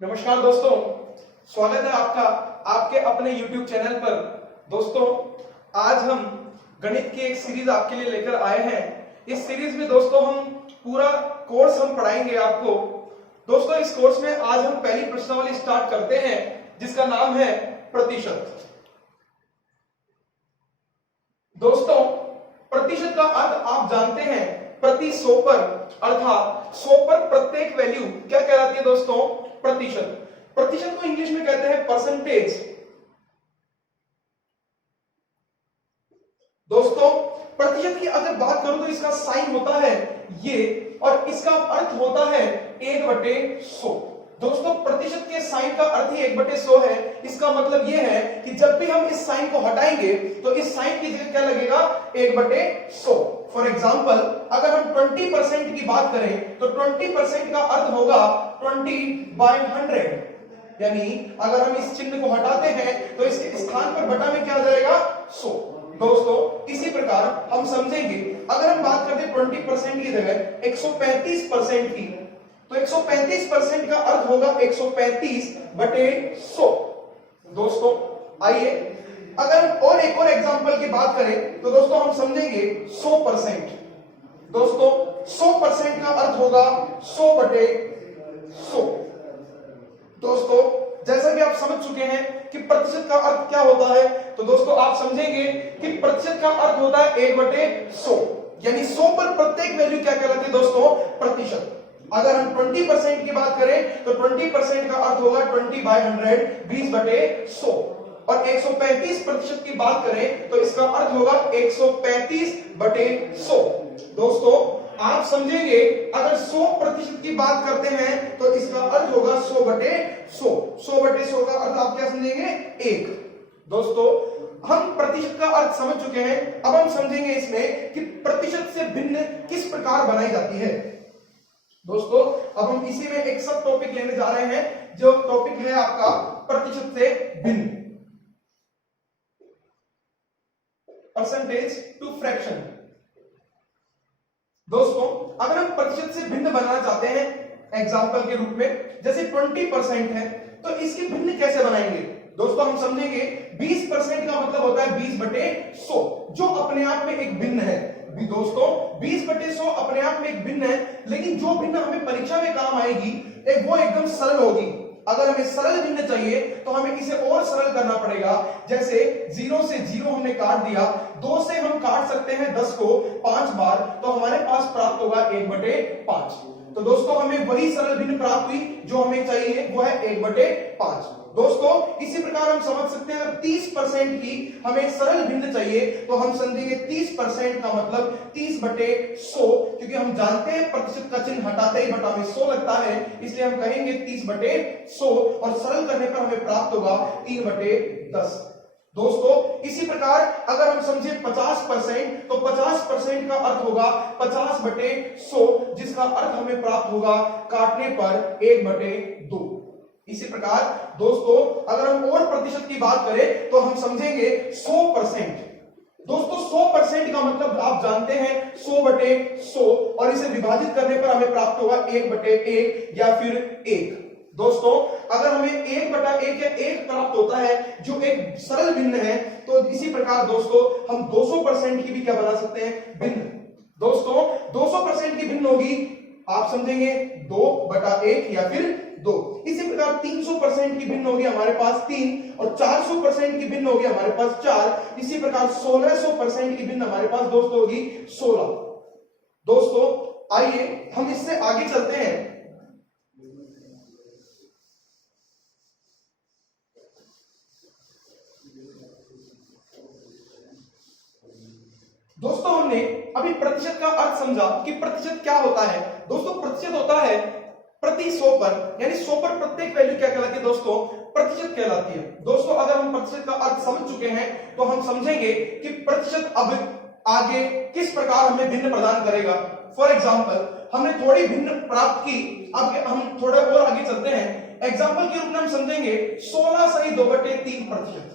नमस्कार दोस्तों, स्वागत है आपका आपके अपने YouTube चैनल पर। दोस्तों, आज हम गणित की एक सीरीज आपके लिए लेकर आए हैं। इस सीरीज में दोस्तों हम पूरा कोर्स हम पढ़ाएंगे आपको। दोस्तों, इस कोर्स में आज हम पहली प्रश्नावली स्टार्ट करते हैं जिसका नाम है प्रतिशत। दोस्तों, प्रतिशत का अर्थ आप जानते हैं, प्रति 100 पर, अर्थात 100 पर प्रत्येक वैल्यू क्या कहलाती है दोस्तों? प्रतिशत। प्रतिशत को इंग्लिश में कहते हैं परसेंटेज। दोस्तों, प्रतिशत की अगर बात करूं तो इसका साइन होता है ये, और इसका अर्थ होता है 1/100। दोस्तों, प्रतिशत के साइन का अर्थ ही 1/100 है। इसका मतलब यह है कि जब भी हम इस साइन को हटाएंगे तो इस साइन की जगह क्या लगेगा? 1/100। फॉर एग्जाम्पल, अगर हम 20% की बात करें तो 20% का अर्थ होगा 20/100। यानी अगर हम इस चिन्ह को हटाते हैं तो इसके स्थान पर बटा में क्या आ जाएगा? 100। दोस्तों, इसी प्रकार हम समझेंगे, अगर हम बात करते 20% की जगह 135% की, तो 135% का अर्थ होगा 135/100। दोस्तों, आइए अगर और एक और एग्जांपल की बात करें तो दोस्तों हम समझेंगे 100%। दोस्तों, 100% का अर्थ होगा 100/100। दोस्तों, जैसा कि आप समझ चुके हैं कि प्रतिशत का अर्थ क्या होता है, तो दोस्तों आप समझेंगे कि प्रतिशत का अर्थ होता है 1/100। यानी 100 पर प्रत्येक वैल्यू क्या कहलाती है दोस्तों? प्रतिशत। अगर हम 20% की बात करें तो 20% का अर्थ होगा 20/100, 20/100। और 135% की बात करें तो इसका अर्थ होगा 135/100। दोस्तों, आप समझेंगे, अगर 100% की बात करते हैं तो इसका अर्थ होगा 100/100। 100/100 का अर्थ आप क्या समझेंगे? 1। दोस्तों, हम प्रतिशत का अर्थ समझ चुके हैं। अब हम समझेंगे इसमें कि प्रतिशत से भिन्न किस प्रकार बनाई जाती है। दोस्तों, अब हम इसी में एक सब टॉपिक लेने जा रहे हैं, जो टॉपिक है आपका प्रतिशत से भिन्न, परसेंटेज टू फ्रैक्शन। दोस्तों, अगर हम प्रतिशत से भिन्न बनाना चाहते हैं एग्जांपल के रूप में, जैसे 20% है तो इसकी भिन्न कैसे बनाएंगे? दोस्तों, हम समझेंगे 20% का मतलब होता है 20/100, जो अपने आप में एक भिन्न है। दोस्तों, 20/100 अपने आप में एक भिन्न है, लेकिन जो भिन्न हमें परीक्षा में काम आएगी वो एकदम सरल होगी। अगर हमें सरल भिन्न चाहिए तो हमें इसे और सरल करना पड़ेगा। जैसे 0 से 0 हमने काट दिया, 2 से हम काट सकते हैं 10 को 5 बार, तो हमारे पास प्राप्त होगा 1/5। तो दोस्तों, हमें वही सरल भिन्न प्राप्त हुई जो हमें चाहिए, वो है 1/5। दोस्तों, इसी प्रकार हम समझ सकते हैं, अगर 30% की हमें सरल भिन्न चाहिए तो हम समझेंगे 30% का मतलब 30/100, क्योंकि हम जानते हैं प्रतिशत का चिन्ह हटाते ही बटा में 100 लगता है, इसलिए हम कहेंगे 30/100, और सरल करने पर हमें प्राप्त होगा 3/10। दोस्तों, इसी प्रकार अगर हम समझे 50%, तो 50% का अर्थ होगा 50/100, जिसका अर्थ हमें प्राप्त होगा काटने पर 1/2। इसी प्रकार दोस्तों, अगर हम और प्रतिशत की बात करें तो हम समझेंगे 100%। दोस्तों, 100% का मतलब आप जानते हैं 100/100, और इसे विभाजित करने पर हमें प्राप्त होगा 1/1 या फिर 1। दोस्तों, अगर हमें 1/1 या 1 प्राप्त होता है जो एक सरल भिन्न है, तो इसी प्रकार दोस्तों हम 200% की भी क्या बना सकते हैं? भिन्न। दोस्तों, 200% की भिन्न होगी, आप समझेंगे 2/1 या फिर 2। इसी प्रकार 300% की भिन्न होगी हमारे पास 3, और 400% की भिन्न होगी हमारे पास 4। इसी प्रकार 1600% की भिन्न हमारे पास दोस्तों होगी 16। दोस्तों, आइए हम इससे आगे चलते हैं। दोस्तों, हमने अभी प्रतिशत का अर्थ समझा कि प्रतिशत क्या होता है। दोस्तों, प्रतिशत होता है प्रति 100 पर, यानी 100 पर प्रत्येक वैल्यू क्या कहलाती है दोस्तों? प्रतिशत कहलाती है। दोस्तों, अगर हम प्रतिशत का अर्थ समझ चुके हैं तो हम समझेंगे कि प्रतिशत अब आगे किस प्रकार हमें भिन्न प्रदान करेगा। फॉर एग्जाम्पल, हमने थोड़ी भिन्न प्राप्त की, अब हम थोड़ा और आगे चलते हैं। एग्जाम्पल के रूप में हम समझेंगे 16 सही 2/3%।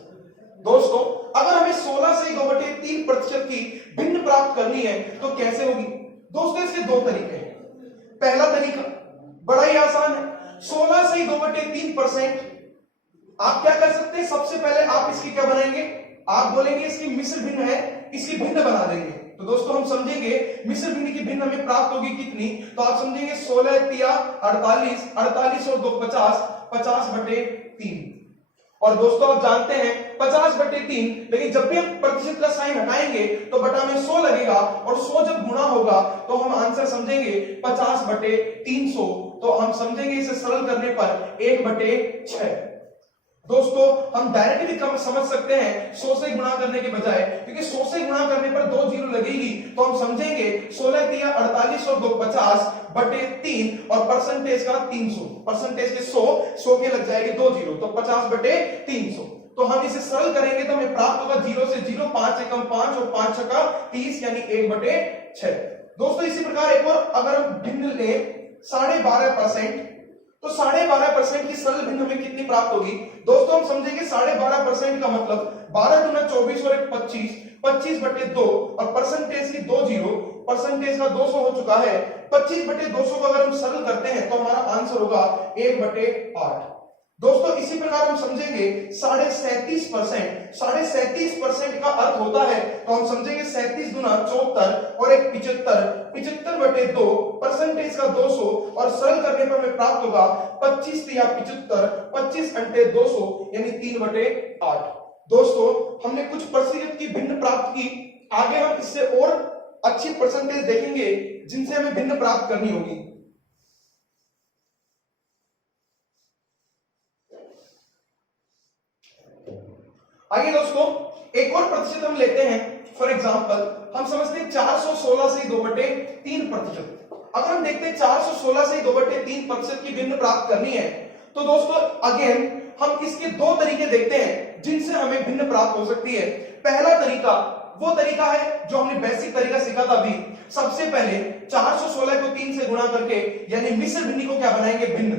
दोस्तों, अगर हमें 16 से 2/3% की भिन्न प्राप्त करनी है तो कैसे होगी? दोस्तों, इसके दो तरीके हैं। पहला तरीका बड़ा ही आसान है, 16 से सही 2/3%। आप क्या कर सकते हैं, सबसे पहले आप इसकी क्या बनाएंगे, आप बोलेंगे इसकी मिश्र भिन्न है, इसकी भिन्न बना देंगे। तो दोस्तों हम समझेंगे मिश्र भिन्न की भिन्न हमें प्राप्त होगी कितनी, तो आप समझेंगे 16 तिया 48, 48 और 2 50, 50/3। और दोस्तों आप जानते हैं 50/3, लेकिन जब भी हम प्रतिशत का साइन हटाएंगे तो बटा में 100 लगेगा, और 100 जब गुणा होगा तो हम आंसर समझेंगे 50/300। तो हम समझेंगे इसे सरल करने पर 1/6। दोस्तों हम डायरेक्टली समझ सकते हैं 100 से गुणा करने के बजाय, क्योंकि 100 से गुणा करने पर 2 जीरो लगेगी, तो हम समझेंगे 16 तिया 48 और 2 50/3 और परसेंटेज का 300, परसेंटेज के 100 के लग जाएंगे 2 जीरो, तो 50/300। तो हम इसे सरल करेंगे तो हमें प्राप्त होगा 0 से 0, 5 एकम 5 और 5 छक्का 30 यानी 1/6। दोस्तों इसी प्रकार एक और अगर हम भिन्न ले 12.5%, तो 12.5% की सरल भिन्न हमें कितनी प्राप्त होगी। दोस्तों हम समझेंगे 12.5% का मतलब 12 गुना 24 और 25, 25/2 और परसेंटेज की 2 जीरो, परसेंटेज का 200 हो चुका है। 25/200 को अगर हम सरल करते हैं तो हमारा आंसर होगा 1/8। दोस्तों इसी प्रकार हम समझेंगे 37.5%, 37.5% का अर्थ होता है, तो हम समझेंगे 37 गुना 74 और 75, 75/2 परसेंटेज का 200 और सरल करने पर हमें प्राप्त होगा 25 तिया 75, 25 अंटे 200 यानी 3/8। दोस्तों हमने कुछ प्रतिशत की भिन्न प्राप्त की, आगे हम इससे और अच्छी परसेंटेज देखेंगे जिनसे हमें भिन्न प्राप्त करनी होगी। आइए दोस्तों एक और प्रतिशत हम लेते हैं। फॉर एग्जांपल हम समझते हैं 416 से 2/3%। अगर हम देखते हैं 416 से 2/3% की भिन्न प्राप्त करनी है, तो दोस्तों अगेन हम इसके दो तरीके देखते हैं जिनसे हमें भिन्न प्राप्त हो सकती है। पहला तरीका वो तरीका है जो हमने बेसिक तरीका सीखा था अभी। सबसे पहले 416 को 3 से गुणा करके यानी मिश्र भिन्न को क्या बनाएंगे, भिन्न।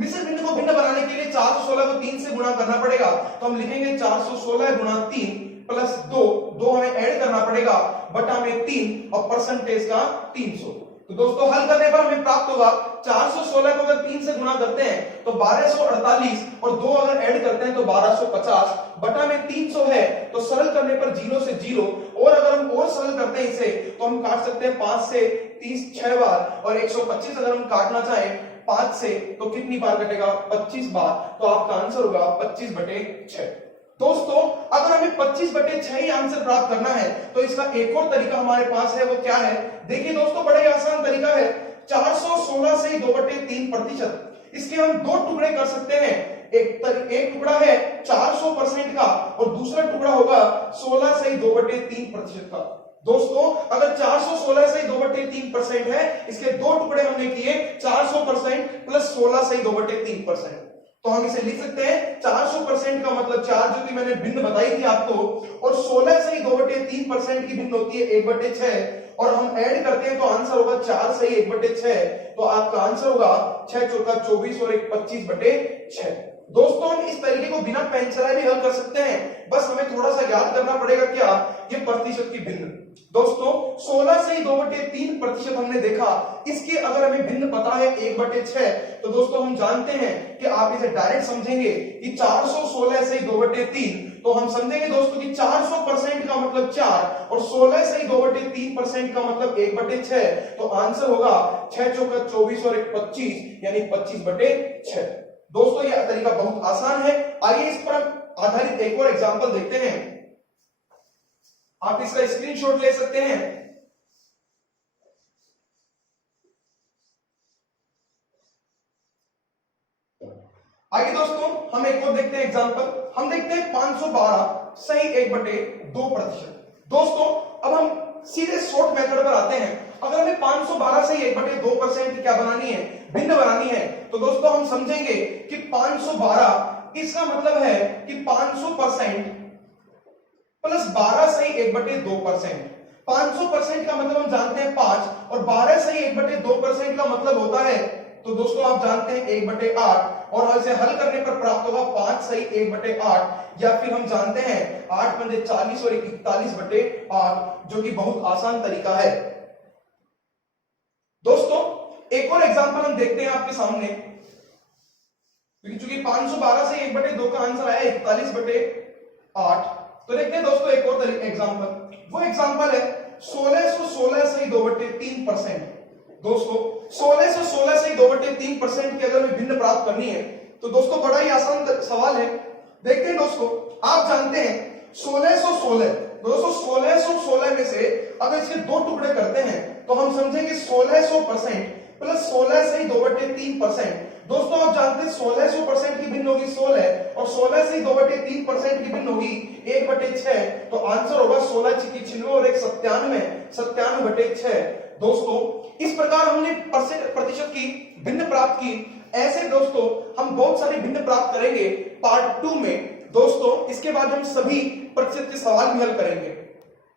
मिश्र भिन्न को भिन्न बनाने के लिए 416 को 3 से गुणा करना पड़ेगा, तो हम लिखेंगे 416 गुणा 3 प्लस 2 हमें ऐड करना पड़ेगा, बटा में 3 और परसेंटेज का 300। तो दोस्तों हल करने पर हमें प्राप्त होगा 416 को अगर 3 से गुणा करते हैं तो 1248 और 2 अगर ऐड करते हैं तो 1250, बटा में 300 है, तो सरल करने पर 0 से 0, और अगर हम और सरल करते हैं इसे तो हम काट सकते हैं 5 से 30 6 बार, और 125 अगर हम काटना चाहें 5 से तो कितनी बार कटेगा, 25 बार। तो आपका आंसर होगा 25/6। दोस्तों अगर हमें 25/6 ही आंसर प्राप्त करना है तो इसका एक और तरीका हमारे पास है, वो क्या है, देखिए दोस्तों बड़ा ही आसान तरीका है। 416 से 2/3%, इसके हम दो टुकड़े कर सकते हैं। एक टुकड़ा है 400% का और दूसरा टुकड़ा होगा 16 से 2/3% का। दोस्तों अगर 416 से 2/3% है, इसके दो टुकड़े हमने किए 400% प्लस 16 से 2/3%, तो हम इसे लिख सकते हैं 400% का मतलब 4 जो कि मैंने भिन्न बताई थी आपको, और 16 से 2/3% की भिन्न होती है 1/6, और हम ऐड करते हैं तो आंसर होगा 4 से 1/6, तो आपका आंसर होगा 6 चौका 24 और 1 25/6। दोस्तों हम इस तरीके को बिना पेन चलाए भी हल कर सकते हैं, बस हमें थोड़ा सा याद करना पड़ेगा क्या, ये प्रतिशत की भिन्न। दोस्तों 16 से 2/3% हमने देखा, इसके अगर हमें भिन्न पता है 1/6, तो दोस्तों हम जानते हैं कि आप इसे डायरेक्ट समझेंगे कि 416 से 2/3, तो हम समझेंगे दोस्तों कि 400% का मतलब 4 और 16 से 2/3% का मतलब 1/6, तो आंसर होगा 6 चौका 24 और 1 25 यानी 25/6। दोस्तों यह तरीका बहुत आसान है। आइए इस पर आधारित एक और एग्जांपल देखते हैं। आप इसका स्क्रीनशॉट ले सकते हैं। आइए दोस्तों हम एक और देखते हैं एग्जांपल। हम देखते हैं 512 सही 1/2%। दोस्तों अब हम सीधे शॉर्ट मेथड पर आते हैं। अगर हमें 512 से 1/2% की क्या बनानी है, भिन्न बनानी है, तो दोस्तों हम समझेंगे कि 512 इसका मतलब है कि 500% प्लस 12 से 1/2%। 500% का मतलब हम जानते हैं 5, और 12 से 1/2% का मतलब होता है, तो दोस्तों आप जानते हैं 1/8, और इसे हल करने पर प्राप्त होगा 5 सही 1/8, या फिर हम जानते हैं 8 पंजे 40 और 41/8, जो कि बहुत आसान तरीका है। दोस्तों एक और एग्जांपल हम देखते हैं आपके सामने। 512 से 1/2 का आंसर आया 41/8। तो देखते हैं दोस्तों एक और एग्जांपल, वो एग्जांपल है 1616 से 2/3%। दोस्तों 1616 से 2/3% की अगर हमें भिन्न प्राप्त करनी है तो दोस्तों बड़ा ही आसान सवाल है। देखते हैं दोस्तों, आप जानते हैं 1616, दोस्तों 1616 में से अगर इसके दो टुकड़े करते हैं तो हम समझेंगे 1600% प्लस 16 से 2/3%। दोस्तों आप जानते हैं 1600% की भिन्न होगी 16 और 16 से 2/3% की भिन्न होगी 1/6। तो आंसर होगा 16 छिकी 96 और 1 97, 97/6। दोस्तों इस प्रकार हमने प्रतिशत की भिन्न प्राप्त की। ऐसे दोस्तों हम बहुत सारे भिन्न प्राप्त करेंगे पार्ट 2 में। दोस्तों इसके बाद हम सभी प्रतिशत के सवाल भी हल करेंगे।